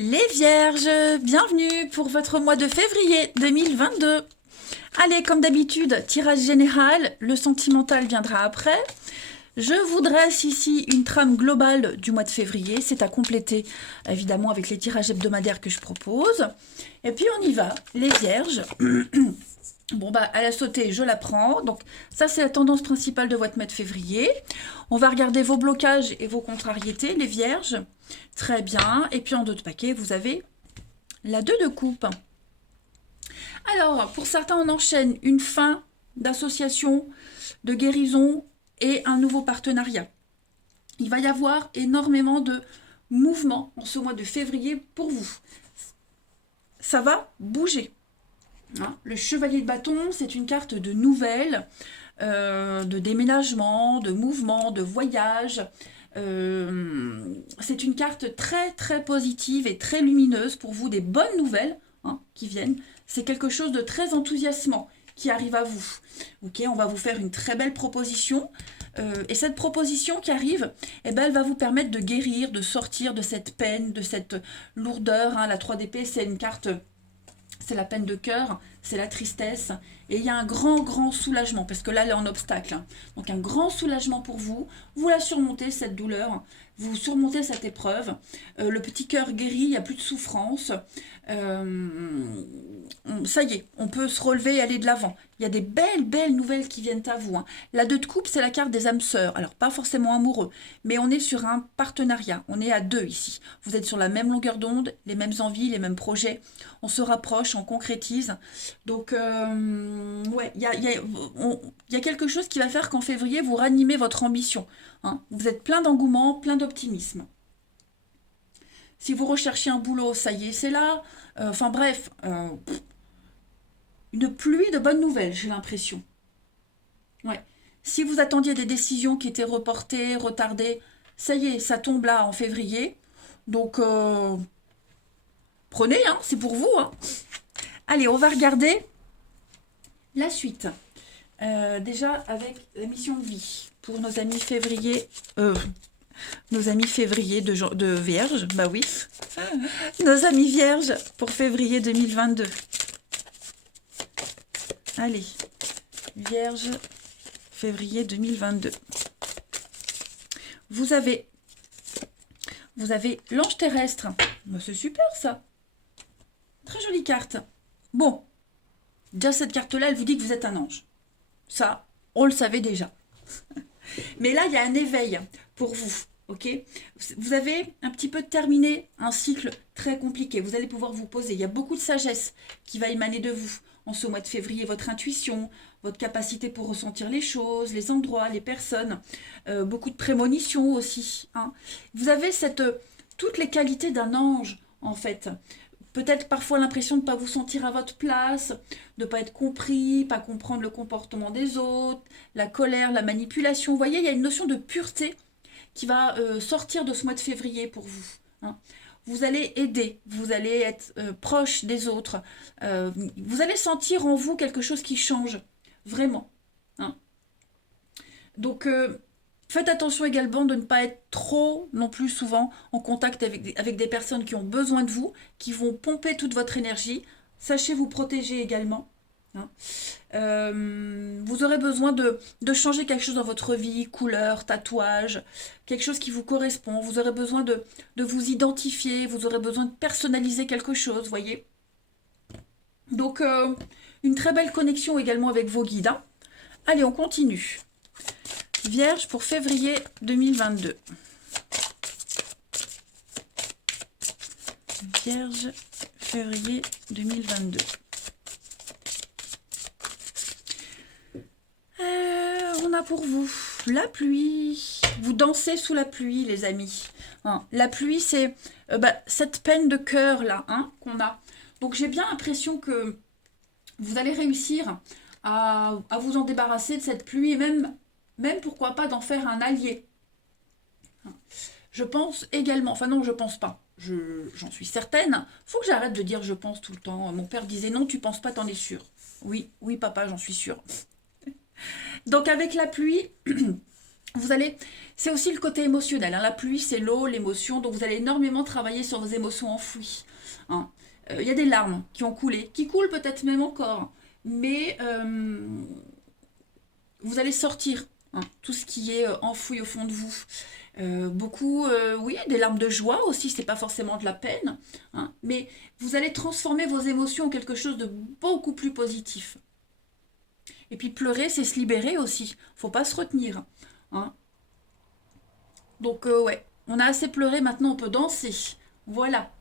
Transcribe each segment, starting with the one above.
Les Vierges, bienvenue pour votre mois de février 2022. Allez, comme d'habitude, tirage général, le sentimental viendra après. Je vous dresse ici une trame globale du mois de février. C'est à compléter, évidemment, avec les tirages hebdomadaires que je propose. Et puis, on y va. Les Vierges. Bon, bah, à la sautée, je la prends. Donc, ça, c'est la tendance principale de votre mois de février. On va regarder vos blocages et vos contrariétés, les Vierges. Très bien. Et puis, en dos de paquet, vous avez la 2 de coupe. Alors, pour certains, on enchaîne une fin d'association, de guérison et un nouveau partenariat. Il va y avoir énormément de mouvements en ce mois de février pour vous. Ça va bouger. Le chevalier de bâton, c'est une carte de nouvelles, de déménagement, de mouvement, de voyage. C'est une carte très très positive et très lumineuse pour vous, des bonnes nouvelles qui viennent. C'est quelque chose de très enthousiasmant qui arrive à vous. Ok, on va vous faire une très belle proposition. Et cette proposition qui arrive, eh ben, elle va vous permettre de guérir, de sortir de cette peine, de cette lourdeur. La 3 d'épée, c'est une carte... C'est la peine de cœur, c'est la tristesse. Et il y a un grand soulagement, parce que là, elle est en obstacle. Donc un grand soulagement pour vous. Vous la surmontez, cette douleur. Vous surmontez cette épreuve. Le petit cœur guéri, il n'y a plus de souffrance. Ça y est, on peut se relever et aller de l'avant. Il y a des belles nouvelles qui viennent à vous. La 2 de coupe, c'est la carte des âmes sœurs. Alors, pas forcément amoureux, mais on est sur un partenariat. On est à deux ici. Vous êtes sur la même longueur d'onde, les mêmes envies, les mêmes projets. On se rapproche, on concrétise. Donc, ouais, il y a quelque chose qui va faire qu'en février, vous ranimez votre ambition. Vous êtes plein d'engouement, plein d'optimisme. Si vous recherchez un boulot, ça y est, c'est là. Enfin bref, une pluie de bonnes nouvelles, j'ai l'impression. Ouais. Si vous attendiez des décisions qui étaient reportées, retardées, ça y est, ça tombe là en février. Donc, prenez, c'est pour vous. Allez, on va regarder la suite. Déjà avec la mission de vie pour nos amis février. Nos amis février de Vierge, bah oui. Nos amis Vierges pour février 2022. Allez, Vierge, février 2022. Vous avez l'ange terrestre. Bah, c'est super ça. Très jolie carte. Bon, déjà cette carte-là, elle vous dit que vous êtes un ange. Ça, on le savait déjà. Mais là, il y a un éveil pour vous. Ok, vous avez un petit peu terminé un cycle très compliqué. Vous allez pouvoir vous poser. Il y a beaucoup de sagesse qui va émaner de vous en ce mois de février. Votre intuition, votre capacité pour ressentir les choses, les endroits, les personnes. Beaucoup de prémonitions aussi. Vous avez toutes les qualités d'un ange, en fait. Peut-être parfois l'impression de ne pas vous sentir à votre place, de ne pas être compris, pas comprendre le comportement des autres, la colère, la manipulation. Vous voyez, il y a une notion de pureté qui va sortir de ce mois de février pour vous. Vous allez aider, vous allez être proche des autres, vous allez sentir en vous quelque chose qui change, vraiment. Donc, faites attention également de ne pas être trop, non plus souvent, en contact avec des personnes qui ont besoin de vous, qui vont pomper toute votre énergie. Sachez vous protéger également. Vous aurez besoin de changer quelque chose dans votre vie, couleur, tatouage, quelque chose qui vous correspond. Vous aurez besoin de vous identifier, vous aurez besoin de personnaliser quelque chose, voyez. Donc, une très belle connexion également avec vos guides. Allez, on continue. Vierge pour février 2022. Vierge, février 2022. On a pour vous la pluie. Vous dansez sous la pluie, les amis. La pluie, c'est cette peine de cœur là qu'on a. Donc j'ai bien l'impression que vous allez réussir à vous en débarrasser de cette pluie et même pourquoi pas d'en faire un allié. Je pense également, enfin non, je pense pas. J'en suis certaine. Faut que j'arrête de dire je pense tout le temps. Mon père disait non, tu penses pas, t'en es sûr. Oui, papa, j'en suis sûre. Donc avec la pluie, Vous allez, c'est aussi le côté émotionnel, hein. La pluie, c'est l'eau, l'émotion, donc vous allez énormément travailler sur vos émotions enfouies, hein. Il y a des larmes qui ont coulé, qui coulent peut-être même encore, mais vous allez sortir, hein, tout ce qui est enfoui au fond de vous. Beaucoup, oui, des larmes de joie aussi, c'est pas forcément de la peine, hein, mais vous allez transformer vos émotions en quelque chose de beaucoup plus positif. Et puis pleurer, c'est se libérer aussi, faut pas se retenir, hein. Donc ouais, on a assez pleuré, maintenant on peut danser. Voilà.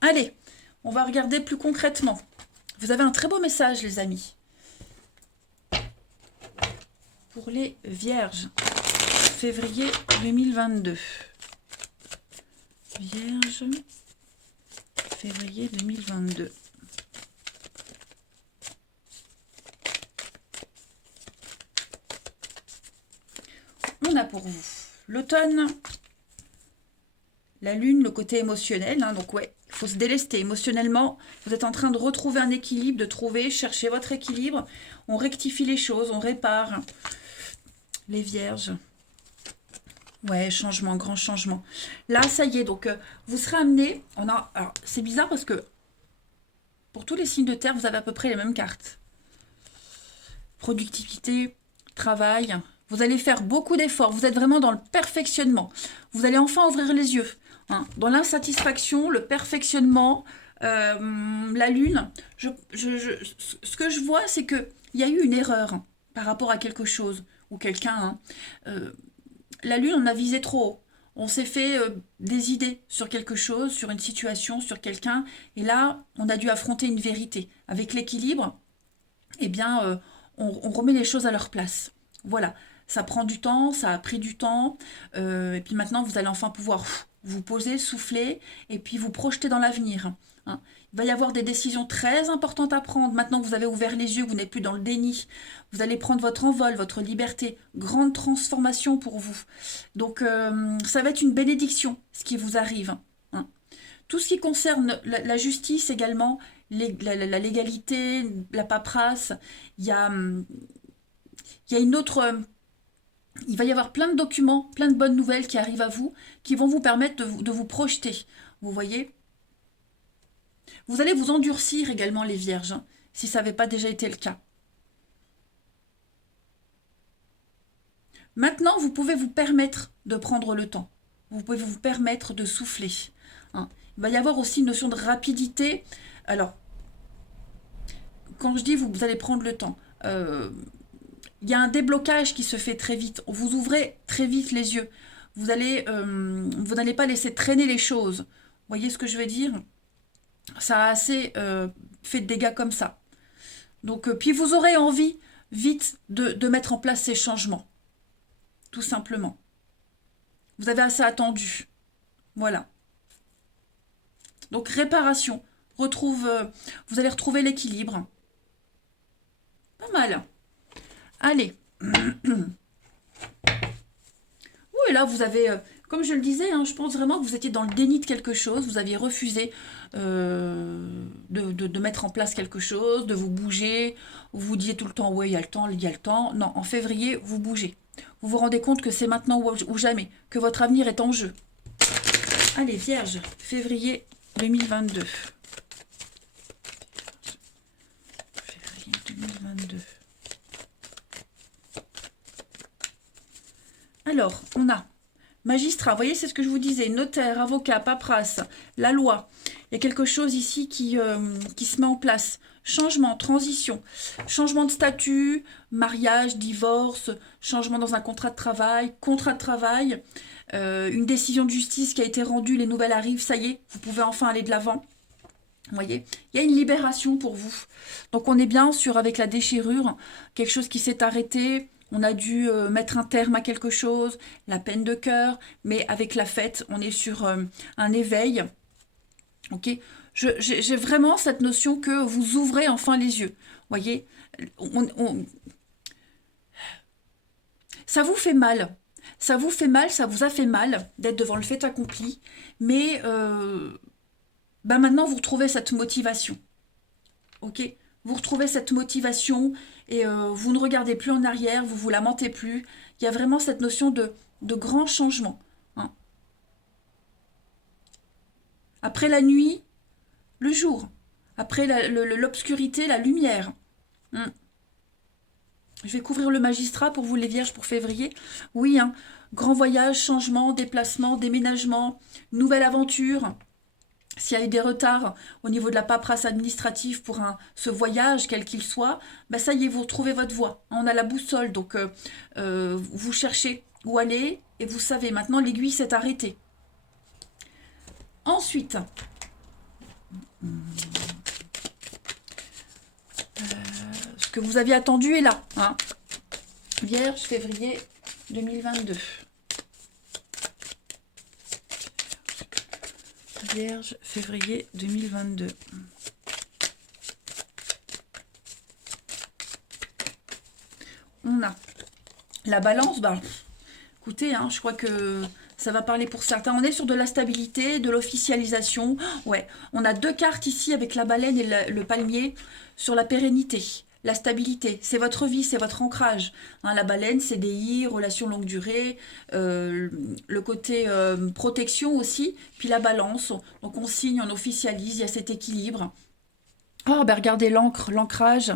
Allez, on va regarder plus concrètement. Vous avez un très beau message, les amis. Pour les vierges, février 2022. Vierge, février 2022. On a pour vous l'automne, la lune, le côté émotionnel, hein, donc ouais, il faut se délester émotionnellement. Vous êtes en train de retrouver un équilibre, de trouver, chercher votre équilibre. On rectifie les choses, on répare. Les vierges. Ouais, changement, grand changement. Là, ça y est, donc vous serez amené. Alors, c'est bizarre parce que pour tous les signes de terre, vous avez à peu près les mêmes cartes. Productivité, travail. Vous allez faire beaucoup d'efforts. Vous êtes vraiment dans le perfectionnement. Vous allez enfin ouvrir les yeux, hein. Dans l'insatisfaction, le perfectionnement, la lune. Ce que je vois, c'est qu'il y a eu une erreur, hein, par rapport à quelque chose ou quelqu'un, hein. La lune, on a visé trop haut. On s'est fait des idées sur quelque chose, sur une situation, sur quelqu'un. Et là, on a dû affronter une vérité. Avec l'équilibre, eh bien, on remet les choses à leur place. Voilà. Ça prend du temps, ça a pris du temps. Et puis maintenant, vous allez enfin pouvoir vous poser, souffler, et puis vous projeter dans l'avenir, hein. Il va y avoir des décisions très importantes à prendre. Maintenant que vous avez ouvert les yeux, vous n'êtes plus dans le déni. Vous allez prendre votre envol, votre liberté. Grande transformation pour vous. Donc, ça va être une bénédiction, ce qui vous arrive, hein. Tout ce qui concerne la justice également, la légalité, la paperasse, il y a, il y a une autre... il va y avoir plein de documents, plein de bonnes nouvelles qui arrivent à vous, qui vont vous permettre de vous projeter. Vous voyez? Vous allez vous endurcir également, les vierges, hein, si ça n'avait pas déjà été le cas. Maintenant, vous pouvez vous permettre de prendre le temps. Vous pouvez vous permettre de souffler, hein. Il va y avoir aussi une notion de rapidité. Alors, quand je dis vous allez prendre le temps, il y a un déblocage qui se fait très vite. Vous ouvrez très vite les yeux. Vous n'allez pas laisser traîner les choses. Vous voyez ce que je veux dire? Ça a assez fait de dégâts comme ça. Donc, puis vous aurez envie vite de mettre en place ces changements. Tout simplement. Vous avez assez attendu. Voilà. Donc, réparation. Vous allez retrouver l'équilibre. Pas mal. Allez. Oui, là, vous avez, comme je le disais, hein, je pense vraiment que vous étiez dans le déni de quelque chose. Vous aviez refusé de mettre en place quelque chose, de vous bouger. Vous vous disiez tout le temps, ouais, il y a le temps, il y a le temps. Non, en février, vous bougez. Vous vous rendez compte que c'est maintenant ou jamais, que votre avenir est en jeu. Allez, Vierge, février 2022. Février 2022. Alors, on a magistrat, vous voyez, c'est ce que je vous disais, notaire, avocat, paperasse, la loi. Il y a quelque chose ici qui se met en place. Changement, transition, changement de statut, mariage, divorce, changement dans un contrat de travail, une décision de justice qui a été rendue, les nouvelles arrivent, ça y est, vous pouvez enfin aller de l'avant. Vous voyez, il y a une libération pour vous. Donc on est bien sûr avec la déchirure, quelque chose qui s'est arrêté. On a dû mettre un terme à quelque chose, la peine de cœur, mais avec la fête, on est sur un éveil. Ok, j'ai vraiment cette notion que vous ouvrez enfin les yeux. Voyez, ça vous fait mal. Ça vous fait mal, ça vous a fait mal d'être devant le fait accompli, mais maintenant vous retrouvez cette motivation. Ok, vous retrouvez cette motivation et vous ne regardez plus en arrière, vous vous lamentez plus. Il y a vraiment cette notion de grand changement, hein. Après la nuit, le jour. Après l'obscurité, la lumière. Hmm. Je vais couvrir le magistrat pour vous les vierges pour février. Oui, hein. Grand voyage, changement, déplacement, déménagement, nouvelle aventure. S'il y a eu des retards au niveau de la paperasse administrative pour ce voyage, quel qu'il soit, bah ça y est, vous retrouvez votre voie. On a la boussole, donc vous cherchez où aller et vous savez, maintenant l'aiguille s'est arrêtée. Ensuite, ce que vous aviez attendu est là, hein. Vierge, février 2022. Vierge, février 2022. On a la balance. Bah, écoutez, hein, je crois que ça va parler pour certains. On est sur de la stabilité, de l'officialisation. Ouais, on a deux cartes ici avec la baleine et le palmier sur la pérennité. La stabilité, c'est votre vie, c'est votre ancrage. Hein, la baleine, CDI, relation longue durée, le côté protection aussi, puis la balance. Donc on signe, on officialise, il y a cet équilibre. Ah, ben regardez l'encre, l'ancrage,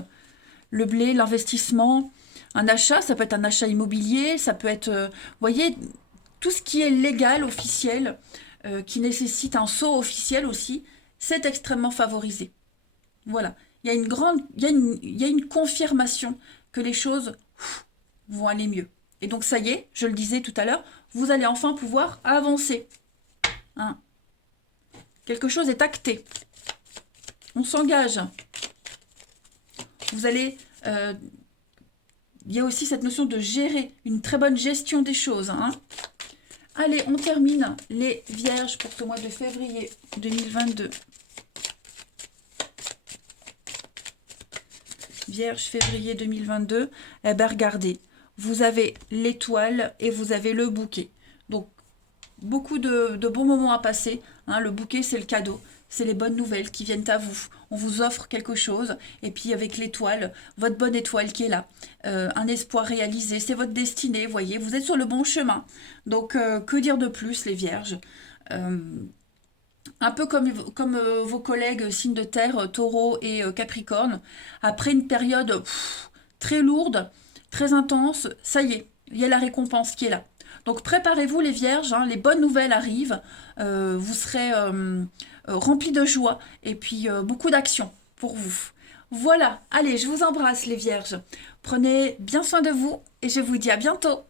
le blé, l'investissement, un achat, ça peut être un achat immobilier, ça peut être, vous voyez, tout ce qui est légal, officiel, qui nécessite un sceau officiel aussi, c'est extrêmement favorisé. Voilà. Il y a il y a une confirmation que les choses vont aller mieux. Et donc ça y est, je le disais tout à l'heure, vous allez enfin pouvoir avancer, hein. Quelque chose est acté. On s'engage. Vous allez... il y a aussi cette notion de gérer, une très bonne gestion des choses, hein. Allez, on termine les vierges pour ce mois de février 2022. Vierge, février 2022, eh bien regardez, vous avez l'étoile et vous avez le bouquet. Donc, beaucoup de bons moments à passer, hein. Le bouquet, c'est le cadeau, c'est les bonnes nouvelles qui viennent à vous. On vous offre quelque chose, et puis avec l'étoile, votre bonne étoile qui est là, un espoir réalisé, c'est votre destinée, vous voyez, vous êtes sur le bon chemin. Donc, que dire de plus, les vierges? Un peu comme vos collègues signes de terre, taureau et capricorne, après une période très lourde, très intense, ça y est, il y a la récompense qui est là. Donc préparez-vous les vierges, hein, les bonnes nouvelles arrivent, vous serez remplis de joie et puis beaucoup d'action pour vous. Voilà, allez, je vous embrasse les vierges. Prenez bien soin de vous et je vous dis à bientôt.